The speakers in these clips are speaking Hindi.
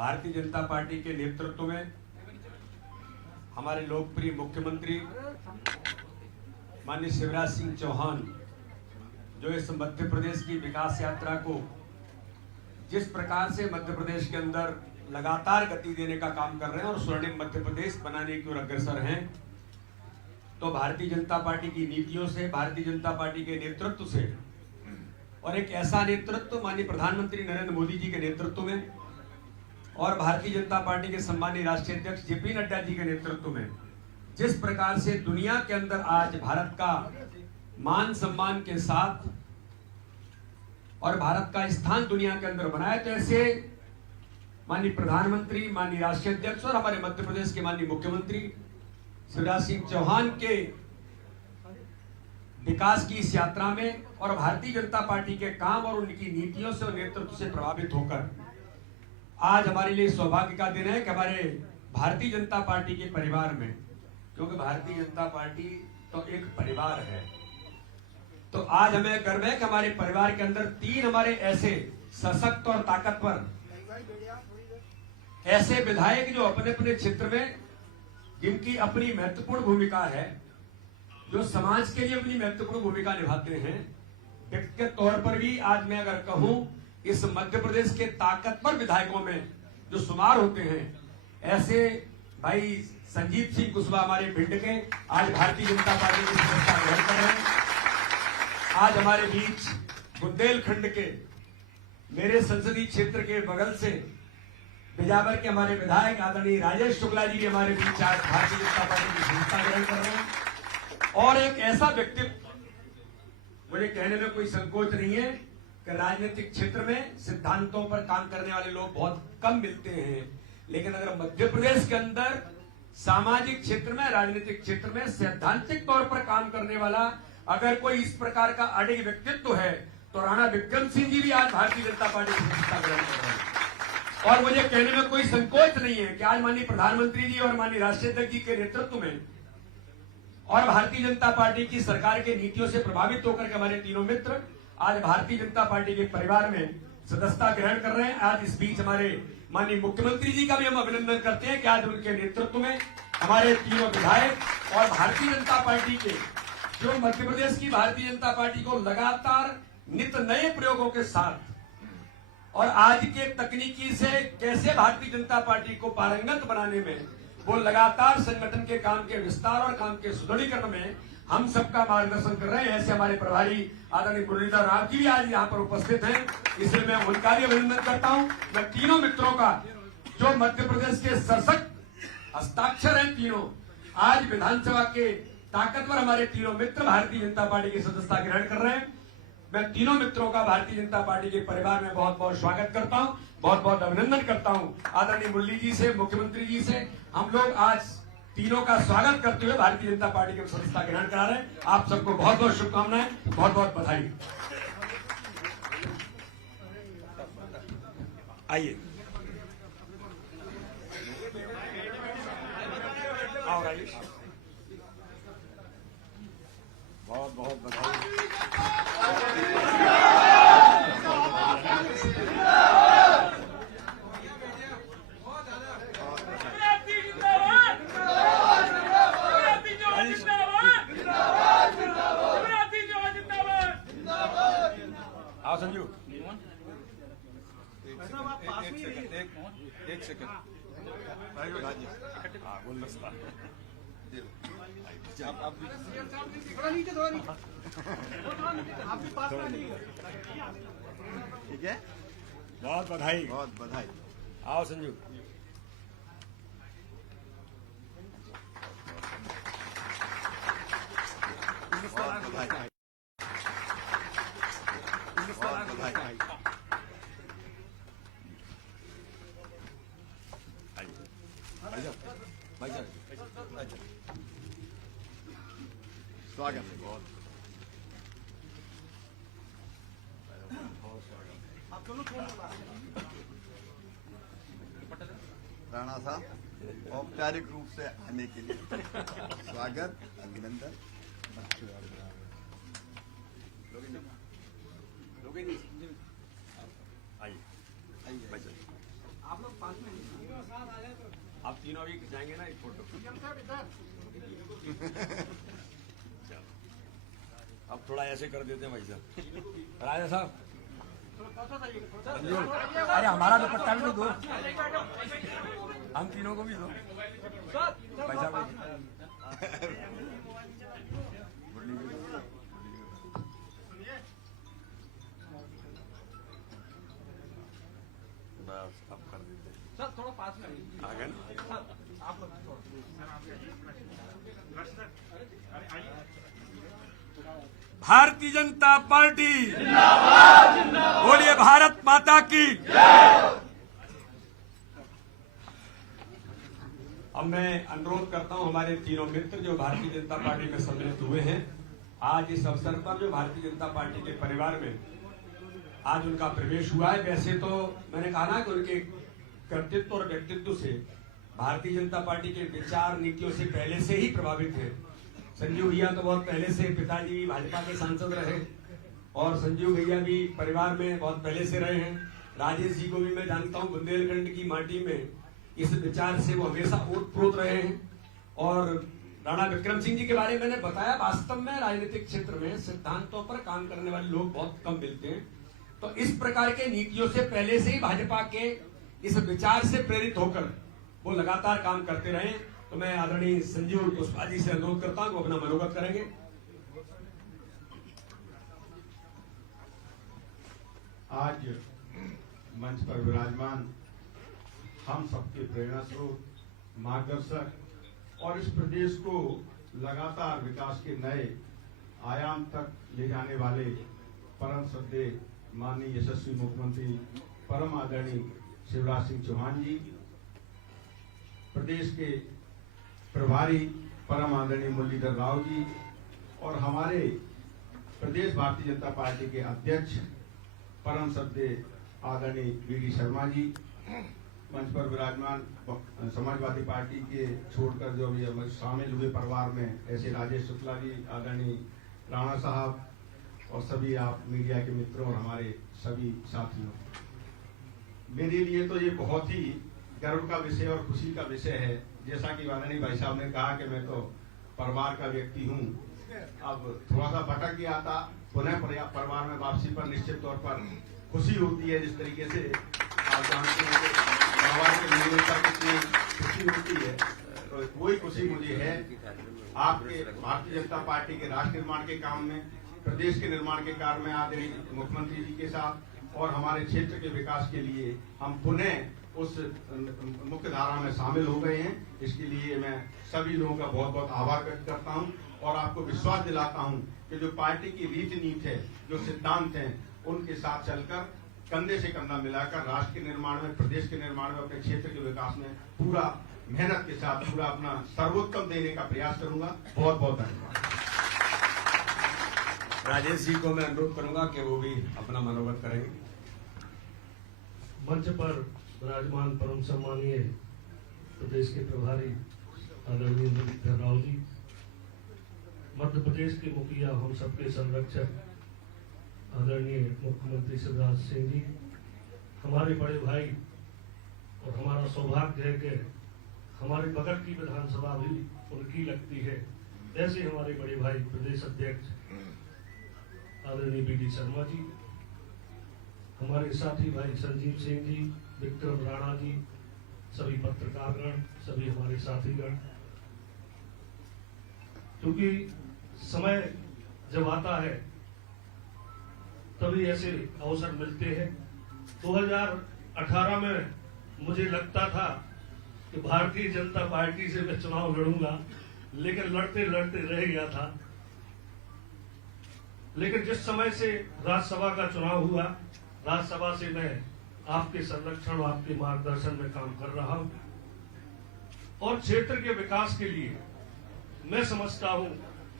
भारतीय जनता पार्टी के नेतृत्व में हमारे लोकप्रिय मुख्यमंत्री माननीय शिवराज सिंह चौहान जो इस मध्य प्रदेश की विकास यात्रा को जिस प्रकार से मध्य प्रदेश के अंदर लगातार गति देने का काम कर रहे हैं और स्वर्णिम मध्य प्रदेश बनाने की ओर अग्रसर हैं, तो भारतीय जनता पार्टी की नीतियों से, भारतीय जनता पार्टी के नेतृत्व से और एक ऐसा नेतृत्व माननीय प्रधानमंत्री नरेंद्र मोदी जी के नेतृत्व में और भारतीय जनता पार्टी के सम्मानीय राष्ट्रीय अध्यक्ष जेपी नड्डा जी के नेतृत्व में जिस प्रकार से दुनिया के अंदर आज भारत का मान सम्मान के साथ और भारत का स्थान दुनिया के अंदर बनाया, तो ऐसे माननीय प्रधानमंत्री, माननीय राष्ट्रीय अध्यक्ष और हमारे मध्य प्रदेश के माननीय मुख्यमंत्री शिवराज सिंह चौहान के विकास की इस यात्रा में और भारतीय जनता पार्टी के काम और उनकी नीतियों से और नेतृत्व से प्रभावित होकर आज हमारे लिए सौभाग्य का दिन है कि हमारे भारतीय जनता पार्टी के परिवार में, क्योंकि भारतीय जनता पार्टी तो एक परिवार है, तो आज हमें गर्व है कि हमारे परिवार के अंदर 3 हमारे ऐसे सशक्त और ताकतवर ऐसे विधायक जो अपने अपने क्षेत्र में जिनकी अपनी महत्वपूर्ण भूमिका है, जो समाज के लिए अपनी महत्वपूर्ण भूमिका निभाते हैं। व्यक्तिगत तौर पर भी आज मैं अगर कहूं, इस मध्य प्रदेश के ताकतवर विधायकों में जो शुमार होते हैं, ऐसे भाई संजीत सिंह कुशवाहा हमारे भिंड के आज भारतीय जनता पार्टी की सदस्यता ग्रहण कर रहे हैं। आज हमारे बीच बुंदेलखंड के मेरे संसदीय क्षेत्र के बगल से बिजावर के हमारे विधायक आदरणीय राजेश शुक्ला जी भी हमारे बीच आज भारतीय जनता पार्टी की सदस्यता ग्रहण कर रहे हैं। और एक ऐसा व्यक्तित्व, मुझे कहने में कोई संकोच नहीं है कि राजनीतिक क्षेत्र में सिद्धांतों पर काम करने वाले लोग बहुत कम मिलते हैं, लेकिन अगर मध्य प्रदेश के अंदर सामाजिक क्षेत्र में, राजनीतिक क्षेत्र में सैद्धांतिक तौर पर काम करने वाला अगर कोई इस प्रकार का अडिग व्यक्तित्व है तो राणा विक्रम सिंह जी भी आज भारतीय जनता पार्टी की सदस्यता ग्रहण कर रहे हैं। और मुझे कहने में कोई संकोच नहीं है कि आज माननीय प्रधानमंत्री जी और माननीय राष्ट्रीय अध्यक्ष जी के नेतृत्व में और भारतीय जनता पार्टी की सरकार के नीतियों से प्रभावित होकर के हमारे तीनों मित्र आज भारतीय जनता पार्टी के परिवार में सदस्यता ग्रहण कर रहे हैं। आज इस बीच हमारे माननीय मुख्यमंत्री जी का भी हम अभिनंदन करते हैं कि आज उनके नेतृत्व में हमारे तीनों विधायक और भारतीय जनता पार्टी के जो मध्य प्रदेश की भारतीय जनता पार्टी को लगातार नित नए प्रयोगों के साथ और आज के तकनीकी से कैसे भारतीय जनता पार्टी को पारंगत बनाने में वो लगातार संगठन के काम के विस्तार और काम के सुदृढ़ीकरण में हम सबका मार्गदर्शन कर रहे हैं। ऐसे हमारे प्रभारी आदरणीय मुरलीधर राव जी भी आज यहाँ पर उपस्थित हैं, इसलिए मैं उनका भी अभिनंदन करता हूँ। मैं तीनों मित्रों का जो मध्य प्रदेश के सशक्त हस्ताक्षर हैं, तीनों आज विधानसभा के ताकतवर हमारे तीनों मित्र भारतीय जनता पार्टी की सदस्यता ग्रहण कर रहे हैं। मैं तीनों मित्रों का भारतीय जनता पार्टी के परिवार में बहुत बहुत स्वागत करता हूं, बहुत बहुत अभिनंदन करता हूं। आदरणीय मुरली जी से, मुख्यमंत्री जी से हम लोग आज तीनों का स्वागत करते हुए भारतीय जनता पार्टी की सदस्यता ग्रहण करा रहे हैं। आप सबको बहुत बहुत शुभकामनाएं, बहुत बहुत बधाई। आइए आओ राजेश, बहुत बहुत बधाई। आओ संजू, एक सेकंड ठीक है। बहुत बधाई, बहुत बधाई। आओ संजू। स्वागत है, बहुत राणा साहब औपचारिक रूप से आने के लिए स्वागत, अभिनंदन। आइए, आप लोग 5 मिनट तीनों भी जाएंगे ना एक फोटो। चलो अब थोड़ा ऐसे कर देते हैं भाई साहब। राजा साहब अरे हमारा दुपट्टा भी तो दो, हम तीनों को भी दो भाई साहब। बस अब कर देते सर थोड़ा पास में आ गए ना। आप लोग भारतीय जनता पार्टी बोलिए भारत माता की। अब मैं अनुरोध करता हूं हमारे तीनों मित्र जो भारतीय जनता पार्टी में सम्मिलित हुए हैं, आज इस अवसर पर जो भारतीय जनता पार्टी के परिवार में आज उनका प्रवेश हुआ है। वैसे तो मैंने कहा ना कि उनके कर्तृत्व और व्यक्तित्व से भारतीय जनता पार्टी के विचार नीतियों से पहले से ही प्रभावित है। संजीव भैया तो बहुत पहले से, पिताजी भी भाजपा के सांसद रहे और संजीव भैया भी परिवार में बहुत पहले से रहे हैं। राजेश जी को भी मैं जानता हूं, बुंदेलखंड की माटी में इस विचार से वो हमेशा ओतप्रोत रहे हैं। और राणा विक्रम सिंह जी के बारे में मैंने बताया, वास्तव में राजनीतिक क्षेत्र में सिद्धांतों पर काम करने वाले लोग बहुत कम मिलते हैं। तो इस प्रकार के नीतियों से पहले से ही भाजपा के इस विचार से प्रेरित होकर वो लगातार काम करते रहे। तो मैं आदरणीय संजीव पुष्पा जी से अनुरोध करता हूं वो अपना मनोगत करेंगे। आज मंच पर विराजमान हम सबके प्रेरणा स्रोत, मार्गदर्शक और इस प्रदेश को लगातार विकास के नए आयाम तक ले जाने वाले परम श्रद्धेय माननीय यशस्वी मुख्यमंत्री परम आदरणीय शिवराज सिंह चौहान जी, प्रदेश के प्रभारी परम आदरणीय मुरलीधर राव जी और हमारे प्रदेश भारतीय जनता पार्टी के अध्यक्ष परम श्रद्धेय आदरणीय वी.डी. शर्मा जी, मंच पर विराजमान समाजवादी पार्टी के छोड़कर जो भी शामिल हुए परिवार में ऐसे राजेश शुक्ला जी, आदरणीय राणा साहब और सभी आप मीडिया के मित्रों और हमारे सभी साथियों, मेरे लिए तो ये बहुत ही गर्व का विषय और खुशी का विषय है। जैसा कि आदरणीय भाई साहब ने कहा कि मैं तो परिवार का व्यक्ति हूँ, अब थोड़ा सा भटक गया था, पुनः परिवार में वापसी पर निश्चित तौर पर खुशी होती है। जिस तरीके से आप जानते हैं कि परिवार के मिलने पर कितनी खुशी होती है, तो वही खुशी मुझे है आपके भारतीय जनता पार्टी के राष्ट्र निर्माण के काम में, प्रदेश के निर्माण के कार्य में आदरणीय मुख्यमंत्री जी के साथ और हमारे क्षेत्र के विकास के लिए हम पुनः उस मुख्य धारा में शामिल हो गए हैं। इसके लिए मैं सभी लोगों का बहुत बहुत आभार व्यक्त करता हूं और आपको विश्वास दिलाता हूं कि जो पार्टी की रीति नीति है, जो सिद्धांत हैं, उनके साथ चलकर कंधे से कंधा मिलाकर राष्ट्र के निर्माण में, प्रदेश के निर्माण में, अपने क्षेत्र के विकास में पूरा मेहनत के साथ पूरा अपना सर्वोत्तम देने का प्रयास करूंगा। बहुत बहुत धन्यवाद। राजेश जी को मैं अनुरोध करूंगा कि वो भी अपना मनोगत करेंगे। मंच पर विराजमान परम सम्मानीय प्रदेश के प्रभारी आदरणीय मुरलीधर राव जी, मध्य प्रदेश के मुखिया, हम सबके संरक्षक आदरणीय मुख्यमंत्री शिवराज सिंह जी, हमारे बड़े भाई, और हमारा सौभाग्य है कि हमारे बगल की विधानसभा भी उनकी लगती है, ऐसे हमारे बड़े भाई प्रदेश अध्यक्ष आदरणीय वी.डी. शर्मा जी, हमारे साथी भाई संजीव सिंह जी, विक्रम राणा जी, सभी पत्रकारगण, सभी हमारे साथीगण, क्योंकि समय जब आता है तभी ऐसे अवसर मिलते हैं। 2018 में मुझे लगता था कि भारतीय जनता पार्टी से मैं चुनाव लड़ूंगा, लेकिन लड़ते लड़ते रह गया था। लेकिन जिस समय से राज्यसभा का चुनाव हुआ, राज्यसभा से मैं आपके संरक्षण, आपके मार्गदर्शन में काम कर रहा हूं और क्षेत्र के विकास के लिए मैं समझता हूं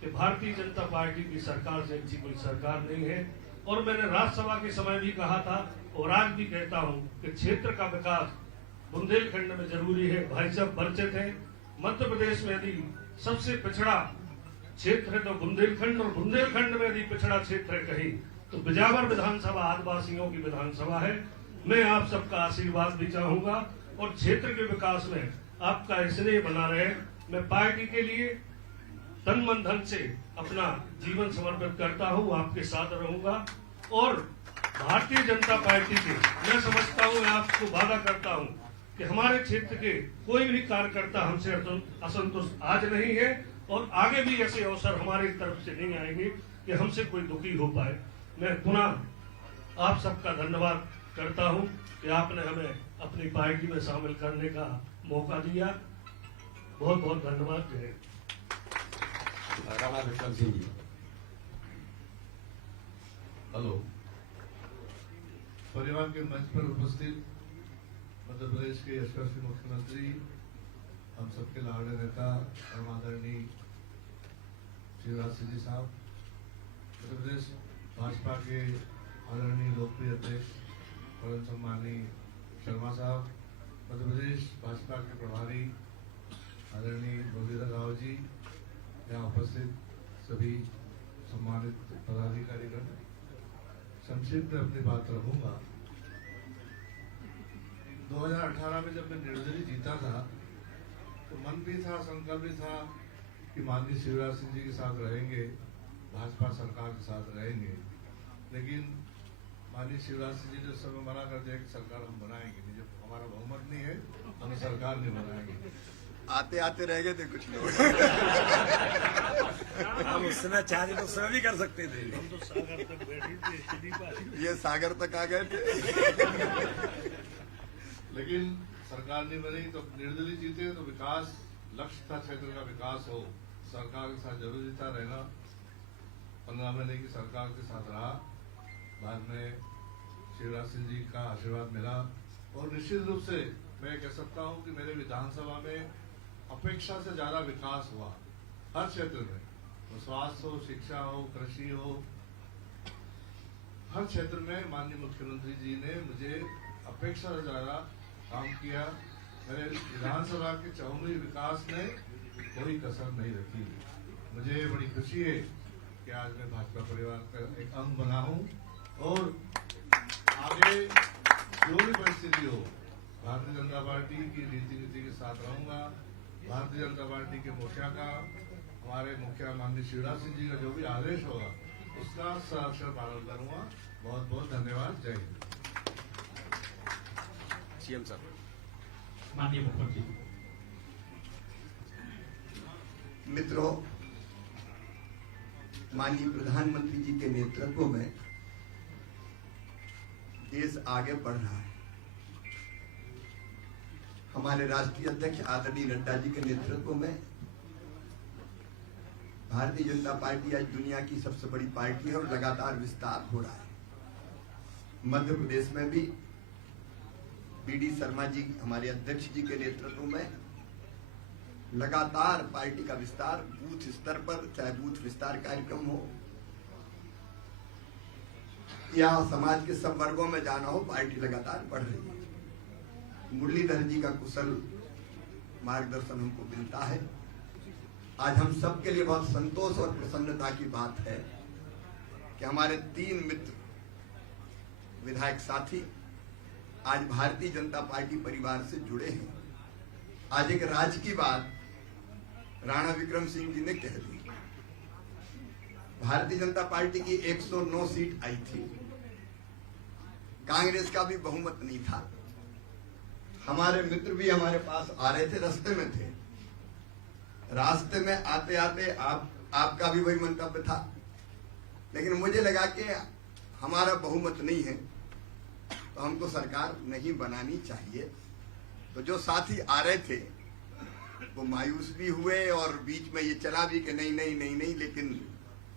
कि भारतीय जनता पार्टी की सरकार से अच्छी कोई सरकार नहीं है। और मैंने राज्यसभा के समय भी कहा था और आज भी कहता हूं कि क्षेत्र का विकास बुंदेलखंड में जरूरी है। भाई साहब परिचित है, मध्य प्रदेश में यदि सबसे पिछड़ा क्षेत्र है तो बुंदेलखंड, और बुंदेलखंड में यदि पिछड़ा क्षेत्र है कहीं तो बिजावर विधानसभा आदिवासियों की विधानसभा है। मैं आप सबका आशीर्वाद भी चाहूंगा और क्षेत्र के विकास में आपका स्नेह बना रहे। मैं पार्टी के लिए तन मन धन से अपना जीवन समर्पित करता हूं, आपके साथ रहूंगा। और भारतीय जनता पार्टी के मैं समझता हूं, आपको वादा करता हूं कि हमारे क्षेत्र के कोई भी कार्यकर्ता हमसे असंतुष्ट आज नहीं है और आगे भी ऐसे अवसर हमारी तरफ से नहीं आएंगे कि हमसे कोई दुखी हो पाए। मैं पुनः आप सबका धन्यवाद करता हूं कि आपने हमें अपनी पार्टी में शामिल करने का मौका दिया। बहुत बहुत धन्यवाद। जय हिंद। राणा विक्रम सिंह जी। हेलो। परिवार के मंच पर उपस्थित मध्य प्रदेश के यशस्वी मुख्यमंत्री, हम सबके लाडले नेता परम आदरणीय शिवराज सिंह जी साहब, मध्य प्रदेश भाजपा के आदरणीय लोकप्रिय अध्यक्ष परम सम्मानीय शर्मा साहब, मध्य प्रदेश भाजपा के प्रभारी आदरणीय मुरलीधर राव जी, यहाँ उपस्थित सभी सम्मानित पदाधिकारीगण, संक्षिप्त में अपनी बात रखूंगा। 2018 में जब मैं निर्दलीय जीता था तो मन भी था, संकल्प भी था कि माननीय शिवराज सिंह जी के साथ रहेंगे, भाजपा सरकार के साथ रहेंगे। लेकिन माननीय शिवराज सिंह जी ने उस समय मना कर दिया कि सरकार हम बनाएंगे नहीं, जब हमारा बहुमत नहीं है हम सरकार नहीं बनाएंगे। आते आते रह गए थे कुछ लोग। हम उस समय चाहते तो उस समय भी कर सकते थे। हम तो सागर तक बैठे थे, ये सागर तक आ गए थे। लेकिन सरकार नहीं बनी तो निर्दलीय जीते तो विकास लक्ष्य था, क्षेत्र का विकास हो, सरकार के साथ जरूरी था रहना। 15 महीने की सरकार के साथ रहा, बाद में शिवराज सिंह जी का आशीर्वाद मिला और निश्चित रूप से मैं कह सकता हूं कि मेरे विधानसभा में अपेक्षा से ज्यादा विकास हुआ हर क्षेत्र में, तो स्वास्थ्य हो, शिक्षा हो, कृषि हो, हर क्षेत्र में माननीय मुख्यमंत्री जी ने मुझे अपेक्षा से ज्यादा काम किया। मेरे विधानसभा के चहुमुखी विकास ने कोई कसर नहीं रखी। मुझे बड़ी खुशी है कि आज मैं भाजपा परिवार का एक अंग बना हूं और आगे जो भी परिस्थिति हो भारतीय जनता पार्टी की नीति के साथ रहूंगा। भारतीय जनता पार्टी के मुखिया का, हमारे मुखिया माननीय शिवराज सिंह जी का जो भी आदेश होगा उसका सअक्षर पालन करूंगा। बहुत बहुत धन्यवाद। जय हिंद। सीएम साहब। माननीय मुख्यमंत्री। मित्रों, माननीय प्रधानमंत्री जी के नेतृत्व में देश आगे बढ़ रहा है। हमारे राष्ट्रीय अध्यक्ष आदरणीय नड्डा जी के नेतृत्व में भारतीय जनता पार्टी आज दुनिया की सबसे बड़ी पार्टी है और लगातार विस्तार हो रहा है। मध्य प्रदेश में भी बीडी शर्मा जी हमारे अध्यक्ष जी के नेतृत्व में लगातार पार्टी का विस्तार बूथ स्तर पर, चाहे बूथ विस्तार कार्यक्रम हो या समाज के सब वर्गों में जाना हो, पार्टी लगातार बढ़ रही है। मुरलीधर जी का कुशल मार्गदर्शन हमको मिलता है। आज हम सब के लिए बहुत संतोष और प्रसन्नता की बात है कि हमारे 3 मित्र विधायक साथी आज भारतीय जनता पार्टी परिवार से जुड़े हैं। आज एक राज की बात राणा विक्रम सिंह जी ने कह दी। भारतीय जनता पार्टी की 109 सीट आई थी, कांग्रेस का भी बहुमत नहीं था। हमारे मित्र भी हमारे पास आ रहे थे, रास्ते में थे, रास्ते में आते आते आपका भी वही मंतव्य था, लेकिन मुझे लगा कि हमारा बहुमत नहीं है तो हमको सरकार नहीं बनानी चाहिए। तो जो साथी आ रहे थे वो मायूस भी हुए और बीच में ये चला भी कि नहीं, लेकिन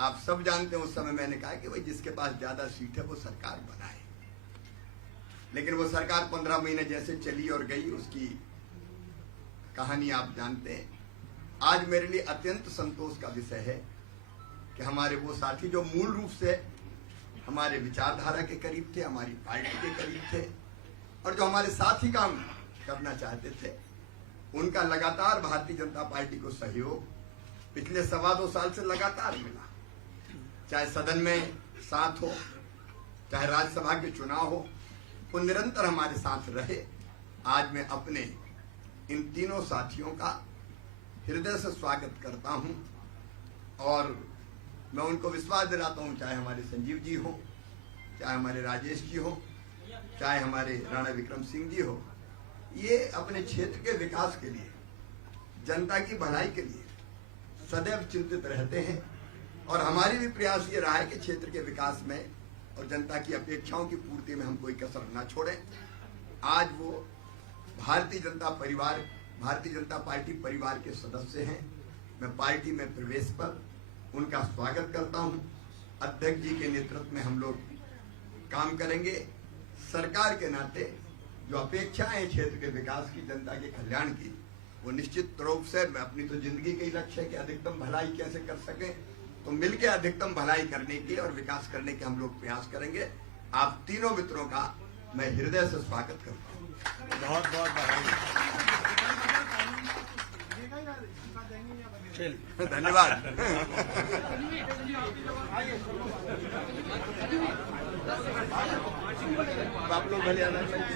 आप सब जानते हैं उस समय मैंने कहा कि भाई जिसके पास ज्यादा सीट है वो सरकार बनाए। लेकिन वो सरकार 15 महीने जैसे चली और गई, उसकी कहानी आप जानते हैं। आज मेरे लिए अत्यंत संतोष का विषय है कि हमारे वो साथी जो मूल रूप से हमारे विचारधारा के करीब थे, हमारी पार्टी के करीब थे और जो हमारे साथ ही काम करना चाहते थे, उनका लगातार भारतीय जनता पार्टी को सहयोग पिछले 2.25 साल से लगातार मिला। चाहे सदन में साथ हो, चाहे राज्यसभा के चुनाव हो, वो निरंतर हमारे साथ रहे। आज मैं अपने इन तीनों साथियों का हृदय से स्वागत करता हूं और मैं उनको विश्वास दिलाता हूं, चाहे हमारे संजीव जी हो, चाहे हमारे राजेश जी हो, चाहे हमारे राणा विक्रम सिंह जी हो, ये अपने क्षेत्र के विकास के लिए, जनता की भलाई के लिए सदैव चिंतित रहते हैं और हमारी भी प्रयास ये रहा है कि क्षेत्र के विकास में और जनता की अपेक्षाओं की पूर्ति में हम कोई कसर न छोड़ें। आज वो भारतीय जनता पार्टी परिवार के सदस्य हैं। मैं पार्टी में प्रवेश पर उनका स्वागत करता हूं। अध्यक्ष जी के नेतृत्व में हम लोग काम करेंगे। सरकार के नाते जो अपेक्षाएं हैं क्षेत्र के विकास की, जनता के कल्याण की, वो निश्चित रूप से मैं अपनी तो जिंदगी का ही लक्ष्य है कि अधिकतम भलाई कैसे कर सकें, तो मिलकर अधिकतम भलाई करने की और विकास करने के हम लोग प्रयास करेंगे। आप तीनों मित्रों का मैं हृदय से स्वागत करता हूँ। बहुत बहुत बधाई। धन्यवाद। आप लोग भले आना चाहिए।